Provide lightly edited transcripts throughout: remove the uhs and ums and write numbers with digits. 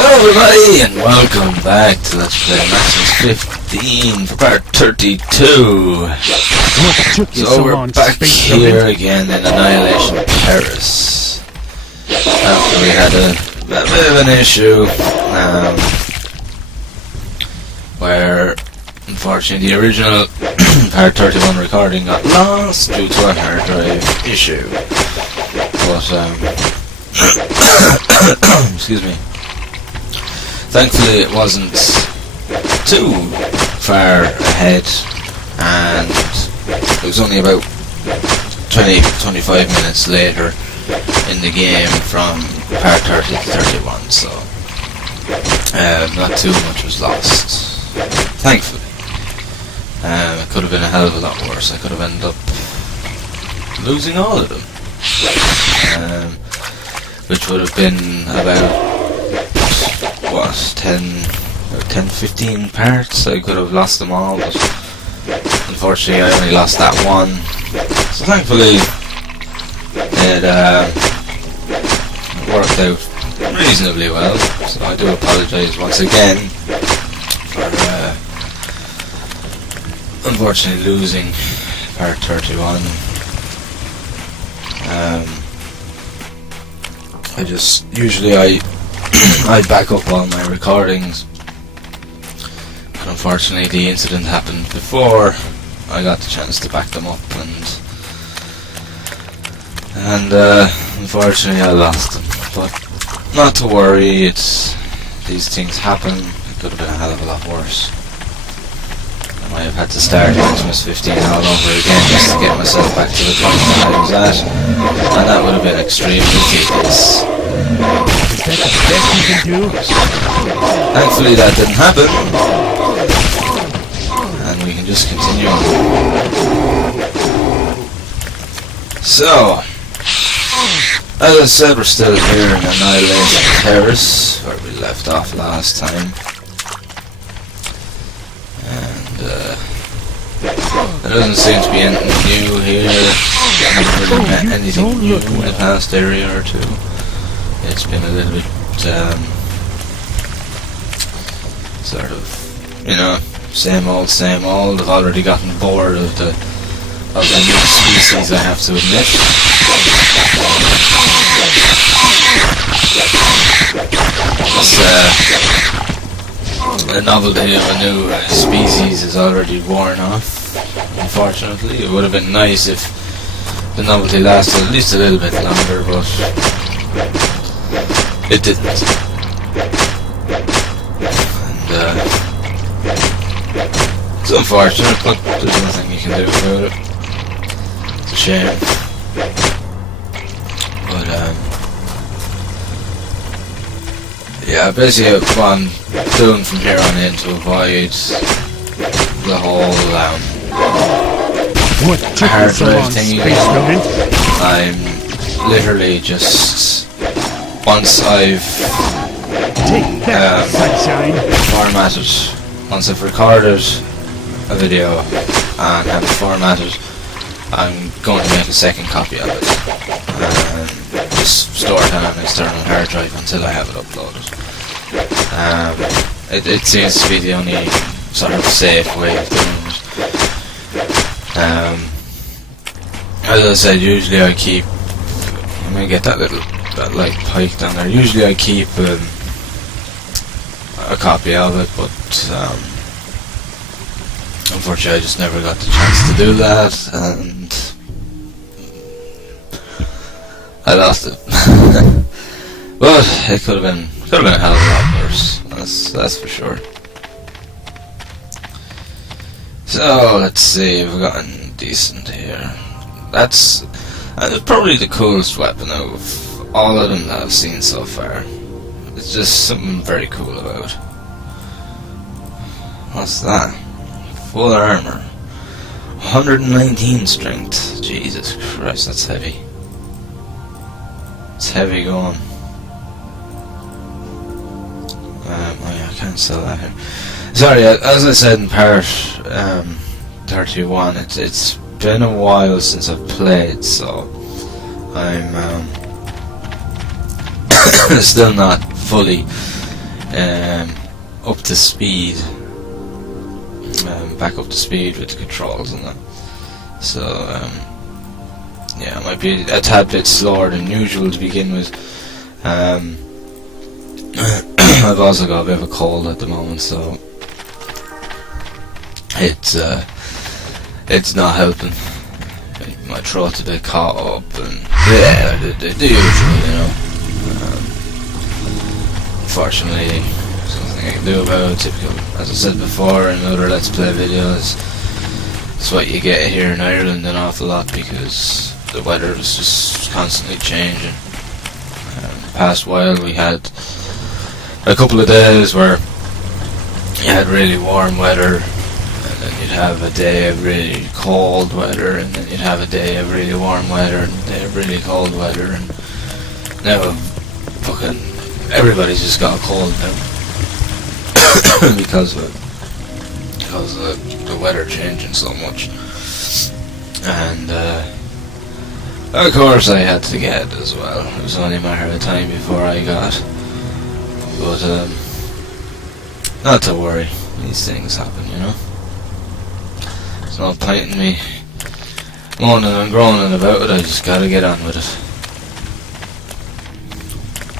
Hello everybody and welcome back to Let's Play Maximus 15 for part 32. So we're back here again in Annihilation Paris. After we had a bit of an issue where unfortunately the original part 31 recording got lost due to a hard drive issue. But excuse me. Thankfully it wasn't too far ahead, and it was only about 20-25 minutes later in the game from part 30 to 31, so not too much was lost, thankfully. It could have been a hell of a lot worse. I could have ended up losing all of them, which would have been about 10-15 parts. I could have lost them all, but unfortunately I only lost that one. So thankfully it worked out reasonably well. So I do apologise once again for unfortunately losing part 31. Usually I back up all my recordings, but unfortunately the incident happened before I got the chance to back them up, and unfortunately I lost them. But not to worry, these things happen. It could have been a hell of a lot worse. I might have had to start Maximus 15 all over again just to get myself back to the point that I was at, and that would have been extremely tedious. Is that the best you can do? Thankfully that didn't happen, and we can just continue on. So, as I said, we're still here in Annihilation Paris, where we left off last time. And there doesn't seem to be anything new here. I haven't really met anything new in the past area or two. It's been a little bit, sort of, same old, same old. I've already gotten bored of the new species, I have to admit. The novelty of a new species is already worn off, unfortunately. It would have been nice if the novelty lasted at least a little bit longer, but it didn't. And it's unfortunate, but there's nothing you can do about it. It's a shame. But yeah, basically what I'm doing from here on in to avoid the whole hard drive thing again, I'm literally just, once I've formatted, once I've recorded a video and have it formatted, I'm going to make a second copy of it and just store it on an external hard drive until I have it uploaded. It seems to be the only sort of safe way of doing it. As I said, usually I keep, I'm going to get that light pike down there. Usually I keep a copy of it, but unfortunately I just never got the chance to do that, and I lost it. But it could have been a hell of a lot worse. That's for sure. So let's see, we've gotten decent here. That's probably the coolest weapon out of all of them that I've seen so far. It's just something very cool about it. What's that? Full armor. 119 strength. Jesus Christ, that's heavy. It's heavy going. Oh yeah, I can't sell that here. Sorry, as I said in part 31, it's been a while since I've played, so I'm still not fully up to speed, back up to speed with the controls and that. So yeah, it might be a tad bit slower than usual to begin with. I've also got a bit of a cold at the moment, so it's not helping. My throat's a bit caught up, and yeah, the usual, you know. Unfortunately, something I can do about it. Typical, as I said before in other Let's Play videos, it's what you get here in Ireland an awful lot, because the weather is just constantly changing. The past while we had a couple of days where you had really warm weather, and then you'd have a day of really cold weather, and then you'd have a day of really warm weather, and a day of really cold weather, and now fucking everybody's just got a cold now because of the weather changing so much. And of course I had to get it as well. It was only a matter of time before I got it. But not to worry, these things happen, you know. It's no point in me moaning and groaning about it. I just gotta get on with it.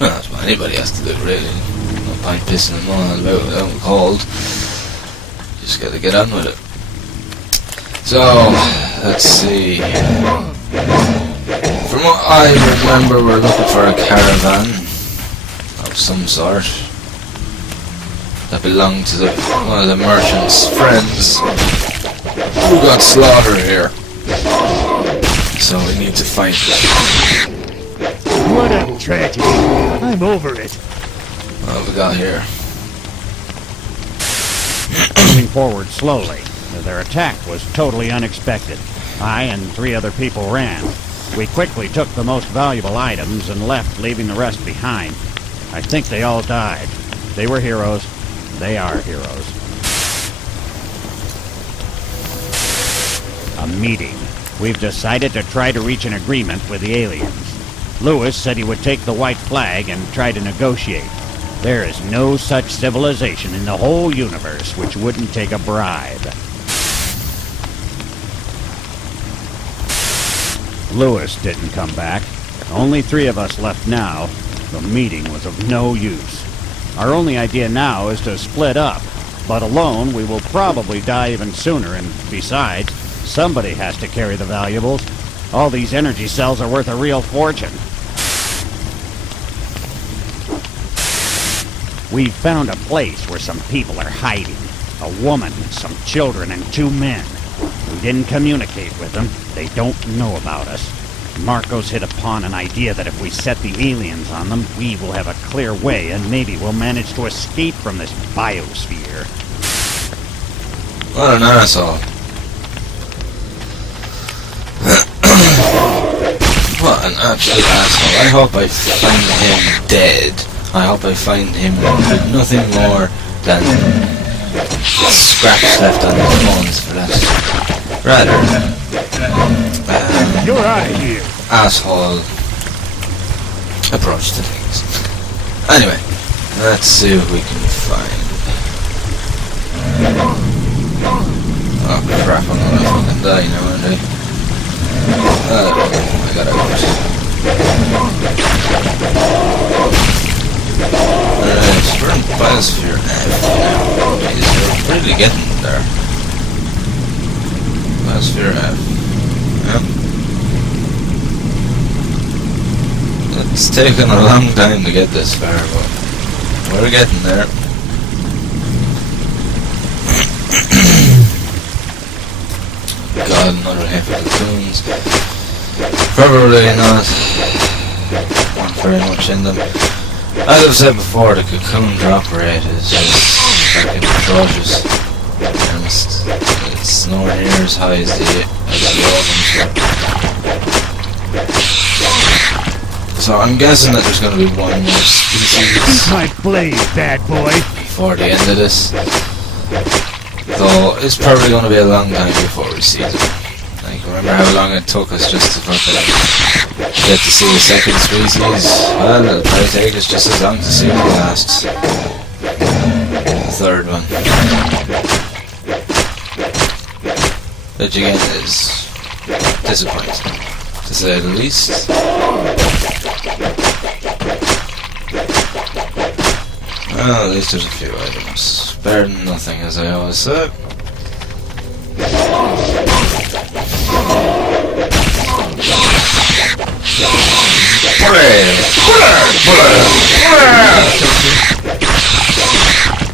Well, that's what anybody has to do, really. No point pissing and moaning about it out cold. Just gotta get on with it. So, let's see. From what I remember, we're looking for a caravan of some sort that belonged to one of the merchant's friends who got slaughtered here. So we need to find them. What a tragedy. I'm over it. What have we got here? Moving forward slowly. Their attack was totally unexpected. I and 3 other people ran. We quickly took the most valuable items and left, leaving the rest behind. I think they all died. They were heroes. They are heroes. A meeting. We've decided to try to reach an agreement with the aliens. Lewis said he would take the white flag and try to negotiate. There is no such civilization in the whole universe which wouldn't take a bribe. Lewis didn't come back. Only 3 of us left now. The meeting was of no use. Our only idea now is to split up. But alone, we will probably die even sooner, and besides, somebody has to carry the valuables. All these energy cells are worth a real fortune. We found a place where some people are hiding. A woman, some children, and 2 men. We didn't communicate with them. They don't know about us. Marcos hit upon an idea that if we set the aliens on them, we will have a clear way and maybe we'll manage to escape from this biosphere. What an asshole. What an absolute asshole. I hope I find him dead. I hope I find him with nothing more than scraps left on his bones for that rather You're out of here. asshole approach to things. Anyway, let's see what we can find. Oh crap, I'm gonna fucking die now, aren't I? I gotta go. Alright, we're in Biosphere F now. Jeez, we're really getting there. Biosphere F. Yep. It's taken a long time to get this far, but we're getting there. God, another hateful tunes. Probably not very much in them. As I've said before, the cocoon drop rate is just fucking atrocious. It's nowhere near as high as the others. So I'm guessing that there's going to be one more species My blade, bad boy. before the end of this. Though it's probably going to be a long time before we see them. Like, remember how long it took us just to fucking get to see the second species? Well, it'll probably take us just as long to see the last. third one. Which again is disappointing, to say the least. Well, at least there's a few items. Better than nothing, as I always say.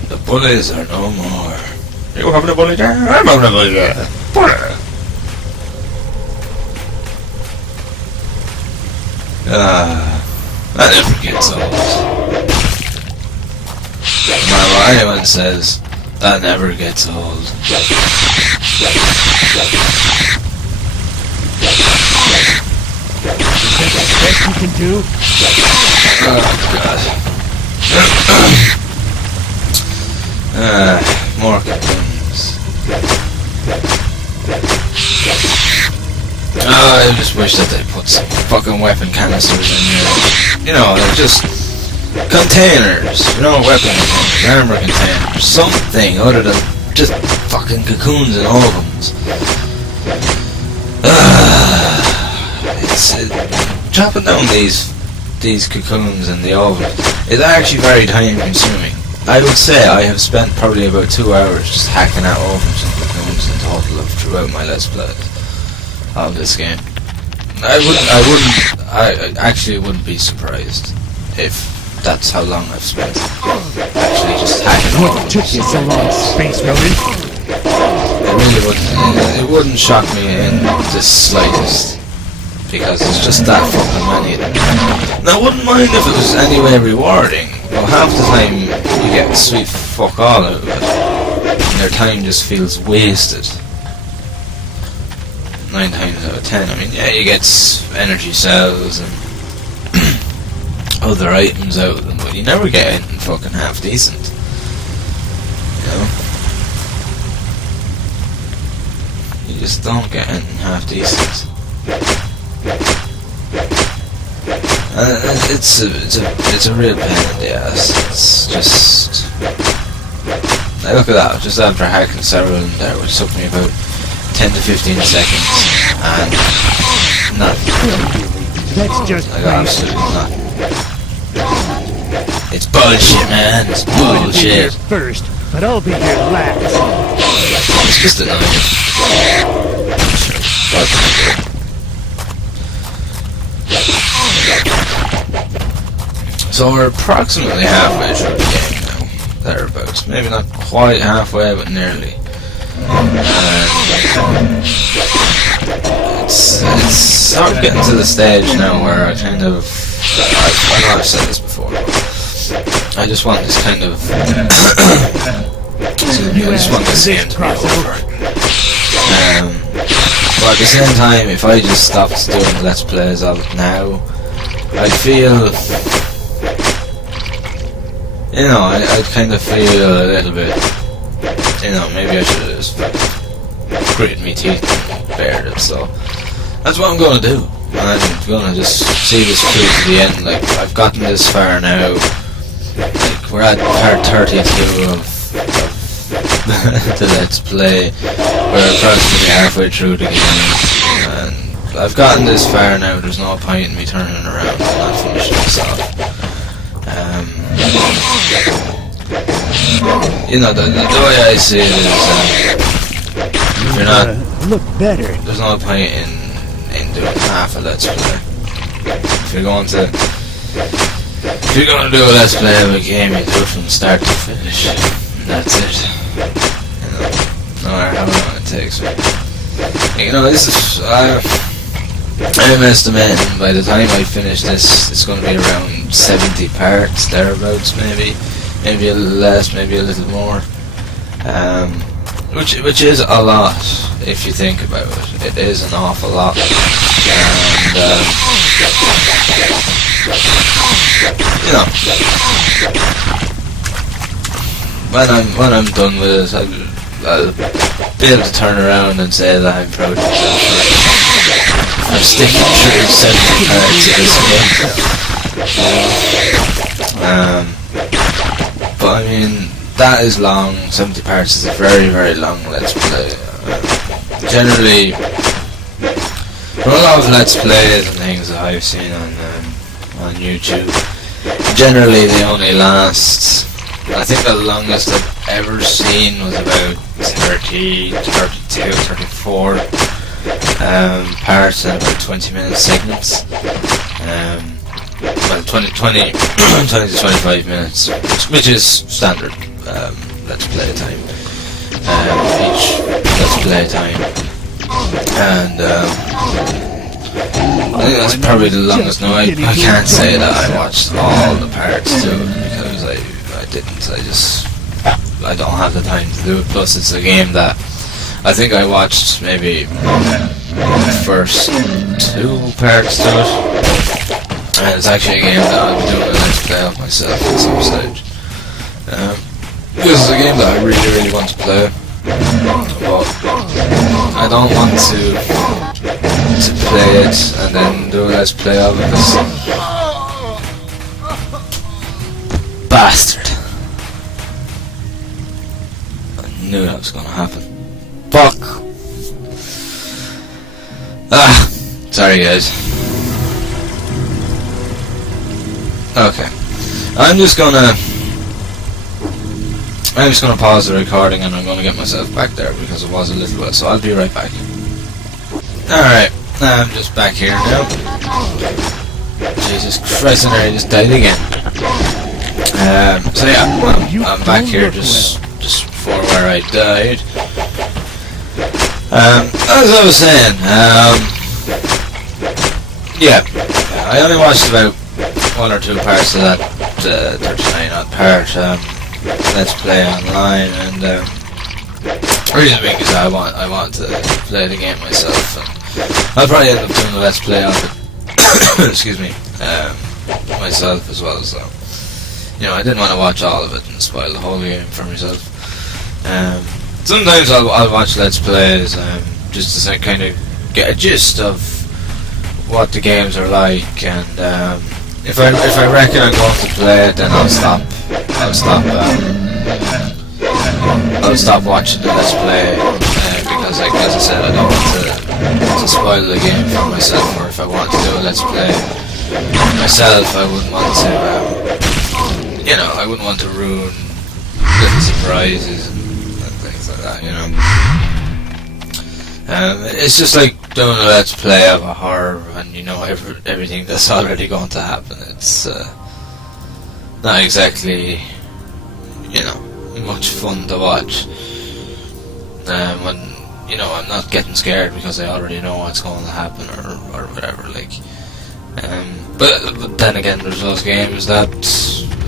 The bullies are no more. You having a bully there? I'm having a bully there. That never gets old. No matter what anyone says, that never gets old. Is that the best you can do? Oh god. More cocoons. Oh, I just wish that they put some fucking weapon canisters in here. You know, they're just containers. You know, weapon containers, armor containers, something other than just fucking cocoons and ovens. Chopping down these cocoons in the oven is actually very time consuming. I would say I have spent probably about 2 hours just hacking out ovens and cocoons in total throughout my Let's Plays of this game. I actually wouldn't be surprised if that's how long I've spent actually just hacking What ovens. took you so long, Space Rodent? It really wouldn't. It wouldn't shock me in the slightest, because it's just that fucking many of them. Now, I wouldn't mind if it was any way rewarding. Well, half the time you get sweet fuck all out of it, and their time just feels wasted. 9 times out of 10. I mean, yeah, you get energy cells and other items out of them, but you never get anything fucking half decent. You know? You just don't get anything half decent. It's a real pain in the ass. It's just... Now look at that, just after hacking several in there, which took me about 10 to 15 seconds, and nothing. That's just I got absolutely nothing. It's bullshit, man. It's I'm gonna be here bullshit. first, but I'll be here last. It's just annoying. So we're approximately halfway through the game now. Thereabouts. Maybe not quite halfway, but nearly. It's sort of getting to the stage now where I kind of... I know I've said this before, but I just want this kind of... excuse me, I just want this game to be over. But at the same time, if I just stopped doing Let's Plays of it now, I'd feel... You know, I'd kind of feel a little bit... You know, maybe I should have just gritted me teeth and bared it, so... That's what I'm gonna do. I'm gonna just see this through to the end. Like, I've gotten this far now. Like, we're at part 32 of the Let's Play. We're approximately halfway through the game. And I've gotten this far now, there's no point in me turning around and not finishing this off. You know, the way I see it is, if you're not... look better. There's no point in doing half a Let's Play. If you're going to do a Let's Play of a game, you do it from start to finish. And that's it. You know, no matter how long it takes me. You know, this is... I'm estimating by the time I finish this, it's going to be around 70 parts, thereabouts, maybe. Maybe a little less, maybe a little more. Which is a lot, if you think about it. It is an awful lot. And, you know, when I'm done with it, I'll be able to turn around and say that I'm proud of myself for sticking through 70 parts of this game. But I mean, that is long. 70 parts is a very, very long Let's Play. Generally, for a lot of Let's Plays and things that I've seen on YouTube, generally they only last, I think the longest I've ever seen was about 30, 32, 34 parts and about 20-minute segments. Well, 20 to 25 minutes, which is standard Let's Play time. Each Let's Play time. And I think that's probably the longest. No, I can't say that I watched all the parts too, because I didn't. I don't have the time to do it. Plus, it's a game that I think I watched maybe the first 2 parts to it. And it's actually a game that I'll be doing a Let's Play of myself at some stage. This is a game that I really, really want to play, but I don't want to play it and then do a Let's Play of it. Bastard! I knew that was gonna happen. Fuck! Ah! Sorry guys. Okay. I'm just gonna pause the recording and I'm gonna get myself back there because it was a little bit, so I'll be right back. Alright, I'm just back here now. Jesus Christ, I just died again. So yeah, I'm back here just before where I died. As I was saying, yeah, I only watched about 1 or 2 parts of that 39 odd part Let's Play online, and the reason being is I want to play the game myself, and I'll probably end up doing a Let's Play of it excuse me, myself as well, so you know, I didn't want to watch all of it and spoil the whole game for myself. Sometimes I'll watch Let's Plays just to kind of get a gist of what the games are like, and if I reckon I'm going to play it, then I'll stop watching the Let's Play, because like as I said, I don't want to spoil the game for myself, or if I want to do a Let's Play myself, I wouldn't want to, you know, I wouldn't want to ruin little surprises and things like that, you know. It's just like doing a Let's Play of a horror, and you know everything that's already going to happen. It's not exactly, you know, much fun to watch. When, you know, I'm not getting scared because I already know what's going to happen or whatever. Like, but then again, there's those games that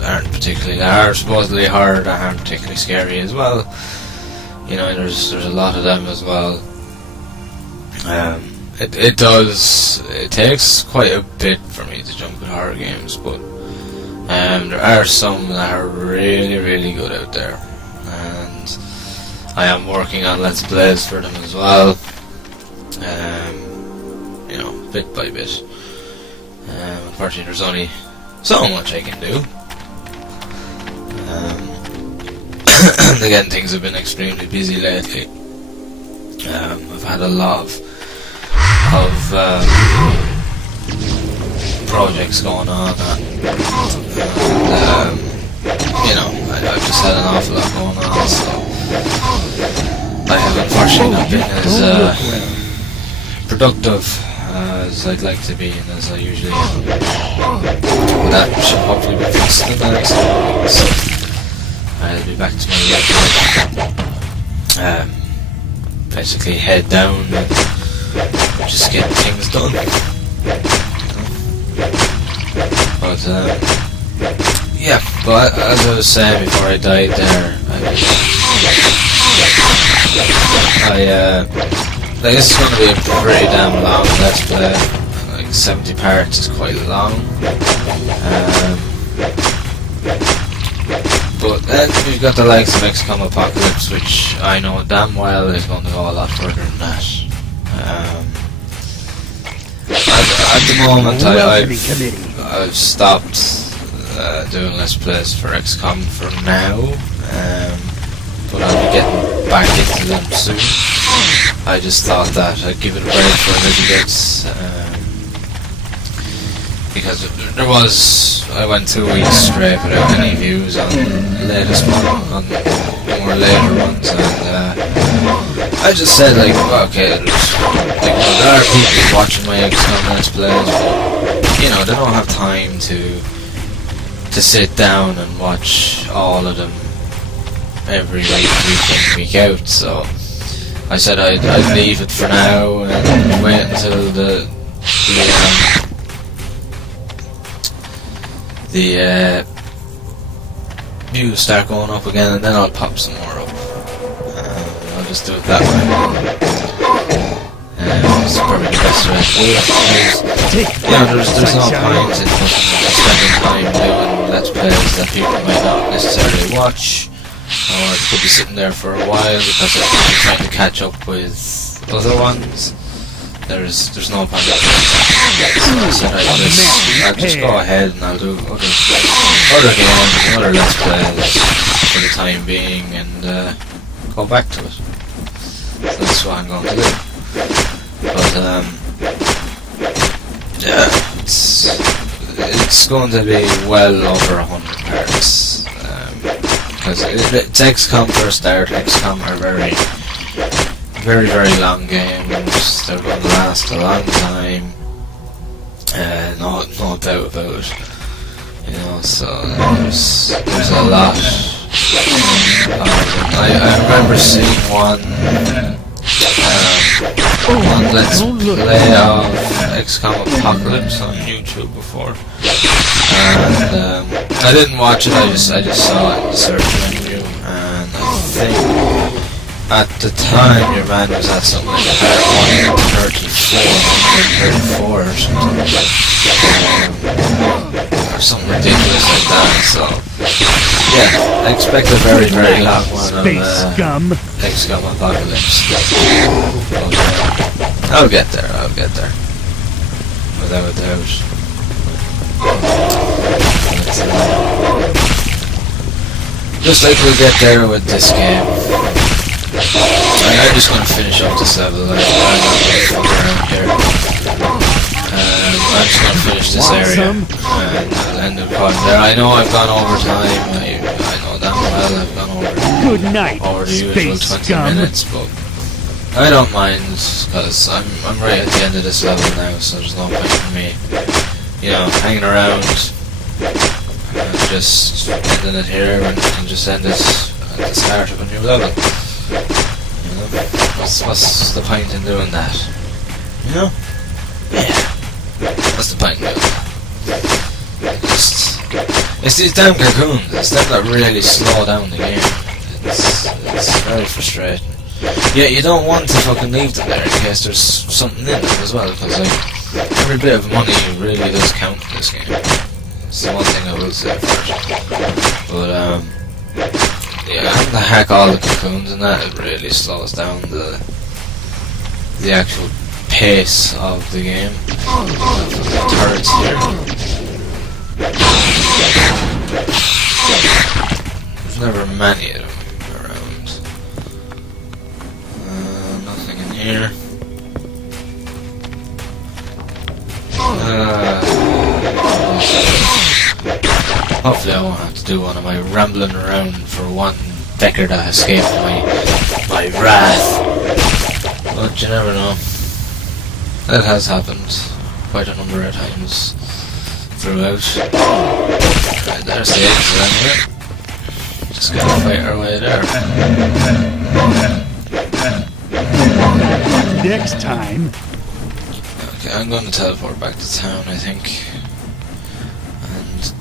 are supposedly horror that aren't particularly scary as well. You know, there's a lot of them as well. It takes quite a bit for me to jump at horror games, but there are some that are really, really good out there, and I am working on Let's Plays for them as well, you know, bit by bit. Unfortunately, there's only so much I can do. And again, things have been extremely busy lately. I've had a lot of projects going on, and you know, I've just had an awful lot going on, so I have unfortunately not been as productive as I'd like to be, and as I usually am. But that should hopefully be fixed in the next couple of weeks. I'll be back to my laptop, basically head down and just get things done. But yeah, but as I was saying before I died there, like, this is going to be a pretty damn long Let's Play. Like 70 parts is quite long. But then we've got the likes of XCOM Apocalypse, which I know damn well is going to go a lot further than that. At the moment, I've stopped doing Let's Plays for XCOM for now, but I'll be getting back into them soon. I just thought that I'd give it a break for a little bit, because I went 2 weeks straight without any views on the latest one, on the more later ones, and I just said, like, okay, there are people watching my XCOM Let's Plays, but, you know, they don't have time to sit down and watch all of them every week in, week out, so I said I'd leave it for now and wait until the views start going up again, and then I'll pop some more up. I'll just do it that way. It's probably the best way to do it. You know, there's no point in spending time doing Let's Plays that people might not necessarily watch, or it could be sitting there for a while because I'm trying to catch up with other ones. There's no point in that. So I said I'll just go ahead and I'll do other games, other Let's Plays for the time being, and go back to it. So that's what I'm going to do. But yeah, it's going to be well over 100 parts, because it's XCOM for a start. XCOM are very, very long games. They're going to last a long time, no doubt about it. You know, so there's a lot. I remember seeing one Let's Play of XCOM Apocalypse on YouTube before, and I didn't watch it. I just saw it in the search menu, and I think at the time your man was at something like part 134 or something ridiculous like that. So yeah, I expect a very, very long one on XCOM Apocalypse. I'll get there, without a doubt. Just like we'll get there with this game. I'm just going to finish up this level. I'm not going to fuck around here. I'm just going to finish this area, and I'll end the part there. I know I've gone over time. I know damn well I've gone over the usual 20 minutes, but I don't mind, because I'm right at the end of this level now, so there's no point in me, you know, hanging around, just ending it here, and can just end it at the start of a new level. You know, what's the point in doing that? You know? Yeah. What's the point in doing that? It's these damn cocoons. It's them that really slow down the game. It's very frustrating. Yeah, you don't want to fucking leave them there in case there's something in them as well, because like every bit of money really does count in this game. It's the one thing I will say first. But yeah, having to hack all the cocoons and that, it really slows down the actual pace of the game. The turrets here. There's never many of them around. Nothing in here. Hopefully I won't have to do one of my rambling around for one Decker that escaped my wrath. But you never know. That has happened quite a number of times throughout. Right, there's the exit anyway. Just gotta fight our way there. Next time. Okay, I'm going to teleport back to town, I think, and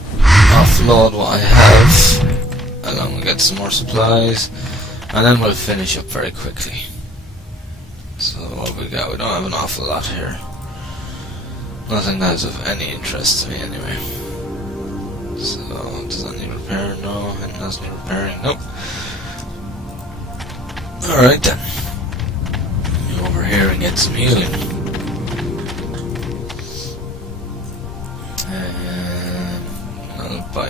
offload what I have, along with get some more supplies, and then we'll finish up very quickly. So what we got? We don't have an awful lot here. Nothing that is of any interest to me anyway. So, does that need repair? No. It doesn't need repairing? Nope. Alright then. Go over here and get some healing. I'll buy